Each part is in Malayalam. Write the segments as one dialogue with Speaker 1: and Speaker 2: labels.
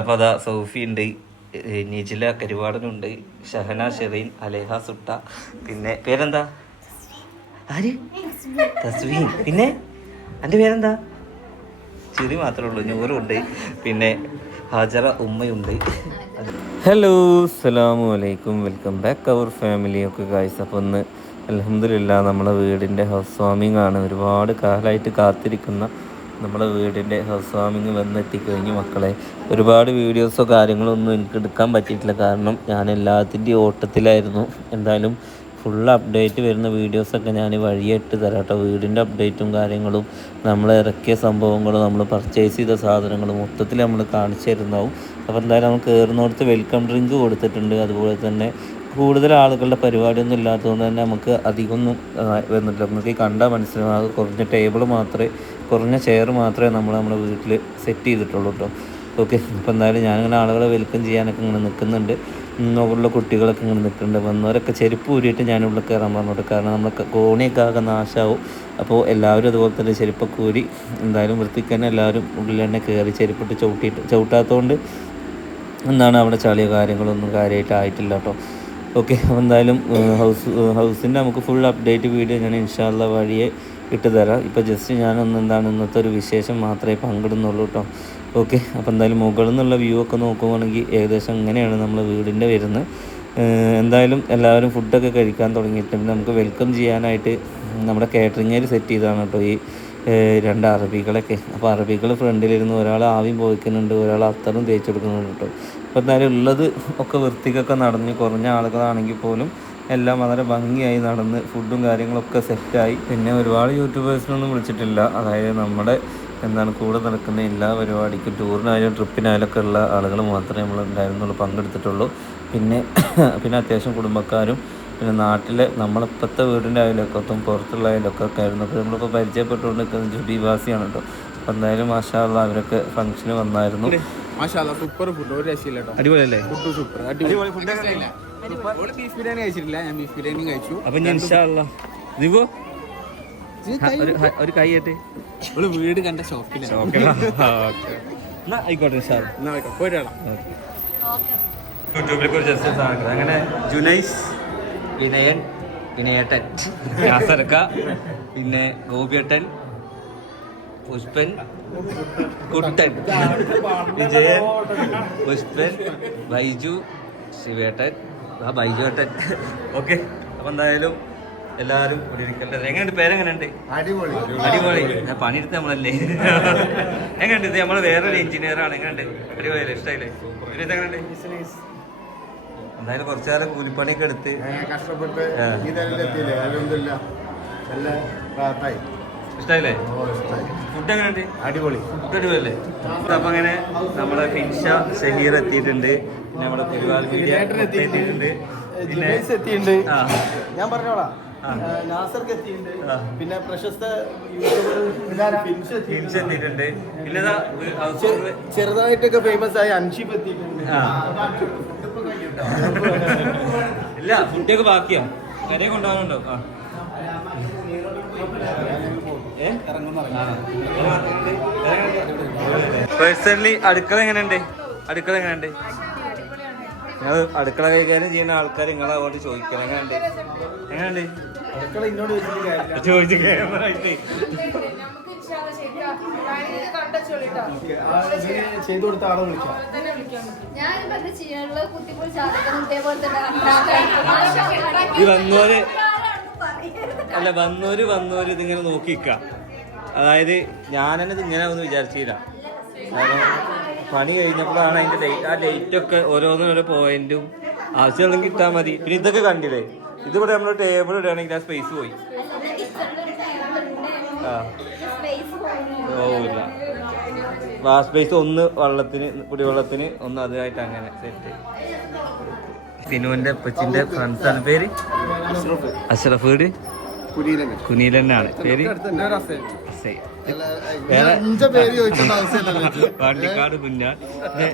Speaker 1: അപ്പോൾ അതാ സൗഫി ഉണ്ട് നിജില കരുവാടനുണ്ട്. ഷഹന ഷെറീൻ അലേഹ സുട്ട. പിന്നെ പേരെന്താ? ആര്? തസ്വീൻ. പിന്നെ എന്റെ പേരെന്താ? ചിരി മാത്രമേ ഉള്ളൂ ഞൂറുണ്ട് പിന്നെ ഹാജറ ഉമ്മയുണ്ട്. ഹലോ അസ്സലാമു അലൈക്കും. വെൽക്കം ബാക്ക് അവർ ഫാമിലി ഒക്കെ ഗായ്സ് അപ്പോൾ ഒന്ന് അലഹമില്ല നമ്മളെ വീടിന്റെ ഹൗസ് വാമിംഗ് ആണ്. ഒരുപാട് കാലമായിട്ട് കാത്തിരിക്കുന്ന നമ്മുടെ വീടിന്റെ ഹൗസ് വാമിങ് വന്നെത്തിക്കഴിഞ്ഞു മക്കളെ. ഒരുപാട് വീഡിയോസോ കാര്യങ്ങളോ ഒന്നും എനിക്ക് എടുക്കാൻ പറ്റിയിട്ടില്ല. കാരണം ഞാൻ എല്ലാത്തിന്റെയും ഓട്ടത്തിലായിരുന്നു. എന്തായാലും ഫുൾ അപ്ഡേറ്റ് വരുന്ന വീഡിയോസൊക്കെ ഞാൻ വഴിയായിട്ട് തരാം കേട്ടോ. വീടിന്റെ അപ്ഡേറ്റും കാര്യങ്ങളും നമ്മൾ ഇറക്കിയ സംഭവങ്ങളും നമ്മൾ പർച്ചേസ് ചെയ്ത സാധനങ്ങളും മൊത്തത്തിൽ നമ്മൾ കാണിച്ചു തരുന്നതാവും. അപ്പോൾ എന്തായാലും നമ്മൾ കയറുന്നിടത്ത് വെൽക്കം ഡ്രിങ്ക് കൊടുത്തിട്ടുണ്ട്. അതുപോലെ തന്നെ കൂടുതൽ ആളുകളുടെ പരിപാടിയൊന്നും ഇല്ലാത്തതുകൊണ്ട് തന്നെ നമുക്ക് അധികമൊന്നും വന്നിട്ടില്ല. നമുക്ക് കണ്ടാൽ മനസ്സിലാവും. അത് കുറഞ്ഞ ടേബിൾ മാത്രമേ കുറഞ്ഞ ചെയർ മാത്രമേ നമ്മൾ നമ്മുടെ വീട്ടിൽ സെറ്റ് ചെയ്തിട്ടുള്ളൂ കേട്ടോ ഓക്കെ അപ്പോൾ എന്തായാലും ഞാനിങ്ങനെ ആളുകളെ വെൽക്കം ചെയ്യാനൊക്കെ ഇങ്ങനെ നിൽക്കുന്നുണ്ട് ഉള്ള കുട്ടികളൊക്കെ ഇങ്ങനെ നിൽക്കുന്നുണ്ട് വന്നവരൊക്കെ ചെരുപ്പ് ഊരിയിട്ട് ഞാനിവിടെ കയറാൻ പറഞ്ഞോട്ട്. കാരണം നമ്മളൊക്കെ കോണിയൊക്കെ ആകെ നാശമാവും അപ്പോൾ എല്ലാവരും അതുപോലെ തന്നെ ചെരുപ്പൊക്കെ ഊരി എന്തായാലും വൃത്തിക്ക് തന്നെ എല്ലാവരും ഉള്ളിൽ തന്നെ കയറി ചെരുപ്പിട്ട് ചവിട്ടിയിട്ട് ചവിട്ടാത്തതുകൊണ്ട് എന്താണ് അവിടെ ചളിയോ കാര്യങ്ങളൊന്നും കാര്യമായിട്ട് ആയിട്ടില്ല കേട്ടോ ഓക്കെ അപ്പോൾ എന്തായാലും ഹൗസ് ഹൗസിന്റെ നമുക്ക് ഫുൾ അപ്ഡേറ്റ് വീഡിയോ ഞാൻ ഇൻഷാല്ല വഴിയെ ഇട്ട് തരാം ഇപ്പോൾ ജസ്റ്റ് ഞാനൊന്ന് എന്താണ് ഇന്നത്തെ ഒരു വിശേഷം മാത്രമേ പങ്കിടുന്നുള്ളൂ കേട്ടോ ഓക്കെ അപ്പോൾ എന്തായാലും മുകളിൽ നിന്നുള്ള വ്യൂ ഒക്കെ നോക്കുകയാണെങ്കിൽ ഏകദേശം ഇങ്ങനെയാണ് നമ്മൾ വീടിന്റെ വരുന്നത്. എന്തായാലും എല്ലാവരും ഫുഡൊക്കെ കഴിക്കാൻ തുടങ്ങിയിട്ടുണ്ട്. നമുക്ക് വെൽക്കം ചെയ്യാനായിട്ട് നമ്മുടെ കാറ്ററിംഗിൽ സെറ്റ് ചെയ്താണ് കേട്ടോ ഈ രണ്ട് അറബികളൊക്കെ. അപ്പോൾ അറബികൾ ഫ്രണ്ടിലിരുന്ന് ഒരാൾ ആവിയും പോയിക്കുന്നുണ്ട് ഒരാൾ അത്തറും തേച്ചെടുക്കുന്നുണ്ട് കേട്ടോ അപ്പോൾ എന്തായാലും ഉള്ളത് ഒക്കെ വൃത്തിക്കൊക്കെ നടന്ന് കുറഞ്ഞ ആളുകളാണെങ്കിൽ പോലും എല്ലാം വളരെ ഭംഗിയായി നടന്ന് ഫുഡും കാര്യങ്ങളൊക്കെ സെറ്റായി പിന്നെ ഒരുപാട് യൂട്യൂബേഴ്സിനൊന്നും വിളിച്ചിട്ടില്ല. അതായത് നമ്മുടെ എന്താണ് കൂടെ നടക്കുന്ന എല്ലാ പരിപാടിക്കും ടൂറിനായാലും ട്രിപ്പിനായാലും ഒക്കെ ഉള്ള ആളുകൾ മാത്രമേ നമ്മൾ ഉണ്ടായിരുന്നുള്ളൂ പങ്കെടുത്തിട്ടുള്ളൂ. പിന്നെ പിന്നെ അത്യാവശ്യം കുടുംബക്കാരും പിന്നെ നാട്ടിലെ നമ്മളിപ്പോഴത്തെ വീടിന്റെ അയലൊക്കത്തും പുറത്തുള്ള അയലൊക്കെ ആയിരുന്നു. അപ്പോൾ നമ്മളിപ്പോൾ പരിചയപ്പെട്ടുകൊണ്ട് നിൽക്കുന്നത് ജുബിവാസിയാണ് കേട്ടോ. അപ്പോൾ എന്തായാലും മാഷാള്ള അവരൊക്കെ ഫംഗ്ഷന് വന്നായിരുന്നു.
Speaker 2: സൂപ്പർ ഫുഡ് ഒരു രക്ഷയില്ല കേട്ടോ.
Speaker 1: അടിപൊളിയല്ലേ?
Speaker 2: ഫുഡ് സൂപ്പർ അടിപൊളി. ഫുഡ് ബീഫ് ബിരിയാണി കഴിച്ചിട്ടില്ല. ഞാൻ ബീഫ് ബിരിയാണി കഴിച്ചു.
Speaker 1: അപ്പം ഞാൻ ദിവോ? ഒരു
Speaker 2: വീട് കണ്ട ഷോപ്പിലാണ്
Speaker 1: എന്നാ ആയിക്കോട്ടെ ഇൻഷാല്ല
Speaker 2: എന്നാ കേട്ടോ പോയിട്ട് വരാം.
Speaker 1: യൂട്യൂബിൽ കുറിച്ച് ജസ്റ്റ് സാധനങ്ങൾ അങ്ങനെ ജുനൈസ് വിനയൻ വിനയേട്ടൻ. യാസർക്ക പിന്നെ ഗോപിയേട്ടൻ പുഷ്പൻ കുട്ടൻ. വിജയൻ പുഷ്പൻ ബൈജു ശിവേട്ടൻ. ആ ബൈജു ഏട്ടൻ ഓക്കെ അപ്പൊ എന്തായാലും എല്ലാരും ഇവിടെ ഇരിക്കട്ടെ. എങ്ങനെയുണ്ട്? പേരെങ്ങനെയുണ്ട്?
Speaker 3: അടിപൊളി.
Speaker 1: അടിപൊളി. പണിയെടുത്ത് നമ്മളല്ലേ? എങ്ങനെയുണ്ട്? ഇത് നമ്മൾ വേറൊരു എഞ്ചിനീയർ ആണ്. എങ്ങനെയുണ്ട്? അടിപൊളിയല്ലേ? ഇഷ്ടമായില്ലേ പിന്നെ ഇതെങ്ങനെയുണ്ട് എന്തായാലും കുറച്ചു കാലം കൂലിപ്പണിയൊക്കെ എടുത്ത്
Speaker 3: കഷ്ടപ്പെട്ട് ഇഷ്ടായില്ലേ?
Speaker 1: ഫുഡ് എങ്ങനെയുണ്ട്?
Speaker 3: അടിപൊളി.
Speaker 1: ഫുഡ് അടിപൊളിയല്ലേ? അപ്പൊ അങ്ങനെ നമ്മുടെ ഫിൻഷ ഷഹീർ എത്തിയിട്ടുണ്ട്. പിന്നെ നമ്മുടെ പരിപാടി മീഡിയ എത്തിയിട്ടുണ്ട്.
Speaker 4: എത്തിയിട്ടുണ്ട്. ഞാൻ പറഞ്ഞോളാം. നാസർക്ക് എത്തിയിട്ടുണ്ട്. പിന്നെ പ്രശസ്ത
Speaker 1: എത്തിയിട്ടുണ്ട്. പിന്നെ
Speaker 4: ചെറുതായിട്ടൊക്കെ ഫേമസ് ആയ അൻഷിഫ് എത്തിയിട്ടുണ്ട്.
Speaker 1: ഇല്ല ഫുഡൊക്കെ ബാക്കിയാ. കരയെ കൊണ്ടുപോകാനുണ്ടോ? ആ. പേഴ്സണലി അടുക്കള എങ്ങനെയുണ്ട്? അടുക്കള എങ്ങനെയുണ്ട്? ഞങ്ങൾ അടുക്കള കൈകാര്യം ചെയ്യുന്ന ആൾക്കാർ നിങ്ങളെ അങ്ങോട്ട് ചോദിക്കണം. എങ്ങനെയുണ്ട്? എങ്ങനെയുണ്ട്?
Speaker 4: അടുക്കള ഇന്നോട് വെച്ചിട്ട് കാര്യമില്ല.
Speaker 1: ചോദിച്ചു
Speaker 4: ചെയ്തു കൊടുത്ത ആളെ വിളിക്കാം.
Speaker 1: ഈ വന്നോര് അല്ല വന്നോര് വന്നോര് ഇതിങ്ങനെ നോക്കിക്ക. അതായത് ഞാനെന്നെ ഇത് ഇങ്ങനെ ഒന്ന് വിചാരിച്ചില്ല കാരണം പണി കഴിഞ്ഞപ്പോഴാണ് അതിന്റെ ഡേറ്റ് ആ ഡേറ്റ് ഒക്കെ ഓരോന്നോരോ പോയിന്റും ആവശ്യമുള്ള കിട്ടാൻ മതി. പിന്നെ ഇതൊക്കെ കണ്ടില്ലേ? ഇതിവിടെ നമ്മൾ ടേബിൾ ഇടുകയാണെങ്കിൽ ആ സ്പേസ് പോയി. ആ.
Speaker 5: സ്പേസ്
Speaker 1: ഇല്ല. സ്പേസ് ഒന്ന് വെള്ളത്തിന് കുടിവെള്ളത്തിന് ഒന്ന് അതായിട്ട് അങ്ങനെ സെറ്റ് സിനുവിന്റെ കൊച്ചിന്റെ ഫ്രണ്ട്സാണ് പേര്? അഷ്റഫ് വീട്? കുനീലന്നാണ് പേര്? പാണ്ടിക്കാട് കുഞ്ഞാൻ പിന്നെ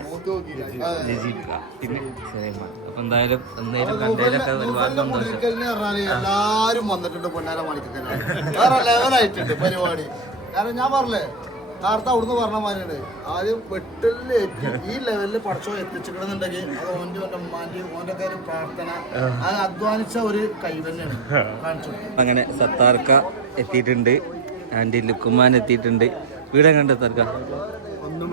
Speaker 1: രജിക്ക, പിന്നെ സുലൈമാൻ. അപ്പൊ എന്തായാലും എന്തായാലും കണ്ടതിലൊക്കെ ഒരുപാട് സന്തോഷം.
Speaker 3: എല്ലാരും വന്നിട്ടുണ്ട് പൊന്നാര മാണിക്കലാണ് വേറെ ലെവലായിട്ടുണ്ട് പരിപാടി. കാരണം ഞാൻ പറഞ്ഞേ നേരത്തെ അവിടുന്ന് പറഞ്ഞ മാതിരിയാണ് ആദ്യം പെട്ടെന്ന് ഈ ലെവലിൽ പഠിച്ചോ എത്തിച്ചിട്ടുണ്ടെന്നുണ്ടെങ്കിൽ അത് ഓന്റെ ഓന്റെ ഉമ്മാന്റെ ഓന്റെ ഒക്കെ ഒരു പ്രാർത്ഥന. അത് അധ്വാനിച്ച ഒരു കൈ തന്നെയാണ്. കാണിച്ചു.
Speaker 1: അങ്ങനെ സത്താർക്ക എത്തിയിട്ടുണ്ട്. ആന്റി ലുക്കുമാൻ എത്തിയിട്ടുണ്ട്. വീടെ കണ്ട സത്താർക്ക?
Speaker 2: ഒന്നും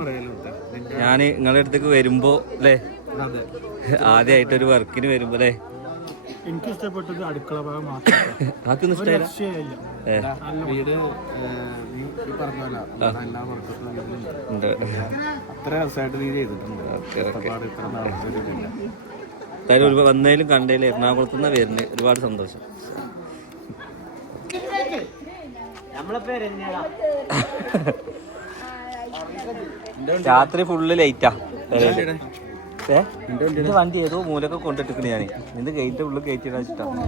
Speaker 1: ഞാൻ നിങ്ങളുടെ അടുത്തേക്ക് വരുമ്പോ അല്ലേ?
Speaker 2: അതെ.
Speaker 1: ആദ്യമായിട്ടൊരു വർക്കിന് വരുമ്പോ അല്ലേ?
Speaker 2: എനിക്ക് ഇഷ്ടപ്പെട്ടത് അടുക്കള ഭാഗം മാത്രം. വീട് നീ പറഞ്ഞ പോലെ എല്ലാ അത്ര രസമായിട്ട് നീ ചെയ്തിട്ടുണ്ട്.
Speaker 1: ഒരു വന്നതിലും കണ്ടതിലും എറണാകുളത്ത് നിന്ന് വരുന്നത് ഒരുപാട് സന്തോഷം. രാത്രി ഫുള്ള് ലൈറ്റാ ഏ? എന്റെ വണ്ടി ഏതോ മൂലൊക്കെ കൊണ്ടിട്ടിക്കണ ഞാൻ ഇത് ഗേറ്റ് ഉള്ളു ഗേറ്റ് ഇടാൻ
Speaker 3: തങ്ങൾ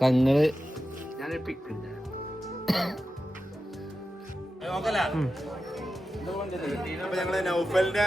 Speaker 1: ഞങ്ങൾ
Speaker 3: അപ്പൊ ഞങ്ങൾ നൗഫലിന്റെ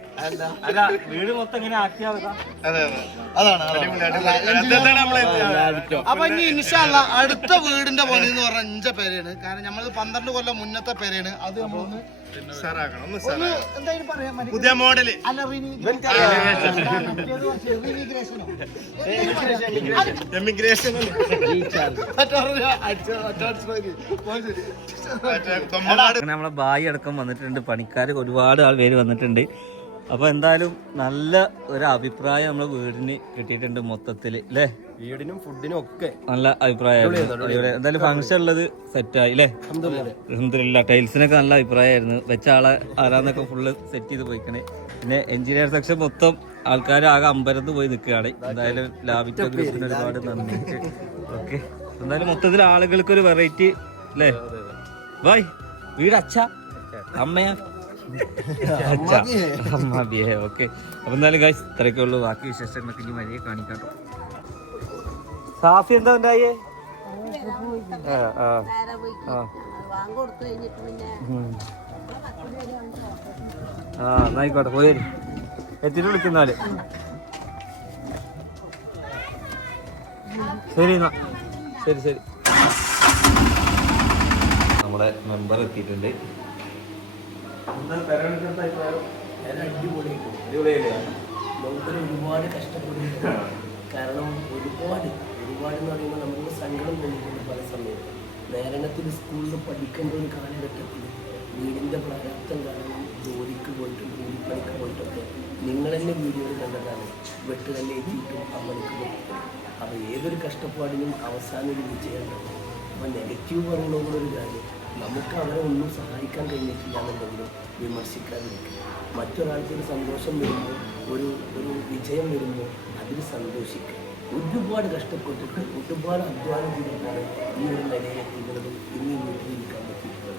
Speaker 3: അല്ല വീട്
Speaker 1: മൊത്തം ഇങ്ങനെ
Speaker 3: അപ്പൊ ഇനി ഇൻഷാല്ല അടുത്ത വീടിന്റെ പണി എന്ന് പറഞ്ഞ അഞ്ച പേരാണ് കാരണം നമ്മൾ പന്ത്രണ്ട് കൊല്ലം മുന്നത്തെ പേരാണ് അത് നമ്മളൊന്ന് പുതിയ
Speaker 4: മോഡൽ
Speaker 3: എമിഗ്രേഷൻ
Speaker 1: നമ്മളെ ബായി അടക്കം വന്നിട്ടുണ്ട് പണിക്കാർ ഒരുപാട് ആൾ പേര് വന്നിട്ടുണ്ട് അപ്പൊ എന്തായാലും നല്ല ഒരു അഭിപ്രായം നമ്മളെ വീടിന് കിട്ടിയിട്ടുണ്ട് മൊത്തത്തിൽ അല്ലേ
Speaker 4: വീടിനും ഫുഡിനും ഒക്കെ.
Speaker 1: നല്ല അഭിപ്രായം എന്തായാലും ഫംഗ്ഷൻ ഉള്ളത് സെറ്റായി അല്ലേ അലഹമില്ല ടൈൽസിനൊക്കെ നല്ല അഭിപ്രായമായിരുന്നു. വെച്ച ആളെ ആരാന്നൊക്കെ ഫുള്ള് സെറ്റ് ചെയ്ത് പോയിക്കണേ. പിന്നെ എഞ്ചിനീയർ സെക്ഷൻ മൊത്തം ആൾക്കാർ ആകെ അമ്പരത്ത് പോയി നിൽക്കുകയാണ്. എന്തായാലും ലാഭിച്ച ഗ്രൂപ്പിന് ഒരുപാട് നന്ദി ഓക്കെ. എന്തായാലും മൊത്തത്തിൽ ആളുകൾക്ക് ഒരു വെറൈറ്റി അല്ലേ ബായ് വീട് അച്ഛ. അമ്മയാ. അമ്മ ബിയേ ഓക്കെ. അപ്പൊ എന്തായാലും ഗൈസ് ഇത്രയൊക്കെ ഉള്ളൂ. ബാക്കി വിശേഷങ്ങളൊക്കെ ഇനി വഴിയെ കാണിക്കാട്ടോ സാഫി എന്താ ഉണ്ടായേ. ആ എന്നായിക്കോട്ടെ പോയി എത്തിട്ട് വിളിക്കുന്നാൽ ശരി എന്നാ. ശരി ശരി. നമ്മുടെ മെമ്പർ എത്തിയിട്ടുണ്ട്.
Speaker 6: ഒരുപാട് കഷ്ടപ്പെടുന്നുണ്ട് കാരണം ഒരുപാട് ഒരുപാട് എന്ന് പറയുമ്പോൾ നമുക്ക് സങ്കടം തോന്നിയിട്ടുണ്ട് പല സമയത്ത്. നേരണത്തിൽ സ്കൂളിൽ പഠിക്കേണ്ട ഒരു കാലഘട്ടത്തിൽ വീടിന്റെ പ്രാരാപ്തം കാരണം ജോലിക്ക് പോയിട്ടും കൂലിപ്പണിക്ക് പോയിട്ടൊക്കെ നിങ്ങൾ തന്നെ വീഡിയോയിൽ കണ്ടതാണ് തന്നെ എത്തിയിട്ടും അമ്മയ്ക്ക് പോയിട്ടും അപ്പോൾ ഏതൊരു കഷ്ടപ്പാടിനും അവസാനം ഒരു വിജയം ഉണ്ടാവും. അപ്പോൾ നെഗറ്റീവ് പറയുന്നതോടൊരു കാര്യം. നമുക്ക് അവരെ ഒന്നും സഹായിക്കാൻ കഴിഞ്ഞിട്ടില്ല എന്നുണ്ടെങ്കിലും വിമർശിക്കാതിരിക്കുക. മറ്റൊരാൾക്ക് ഒരു സന്തോഷം വരുമ്പോൾ ഒരു ഒരു വിജയം വരുമ്പോൾ അതിൽ സന്തോഷിക്കുക. ഒരുപാട് കഷ്ടപ്പെട്ടിട്ട് ഒരുപാട് അധ്വാനം ചെയ്തിട്ടാണ് ഈ ഒരു നിലയിലെത്തിക്കുന്നതും ഇന്ന് വീട്ടിലിരിക്കാൻ പറ്റിയിട്ടുള്ളത്.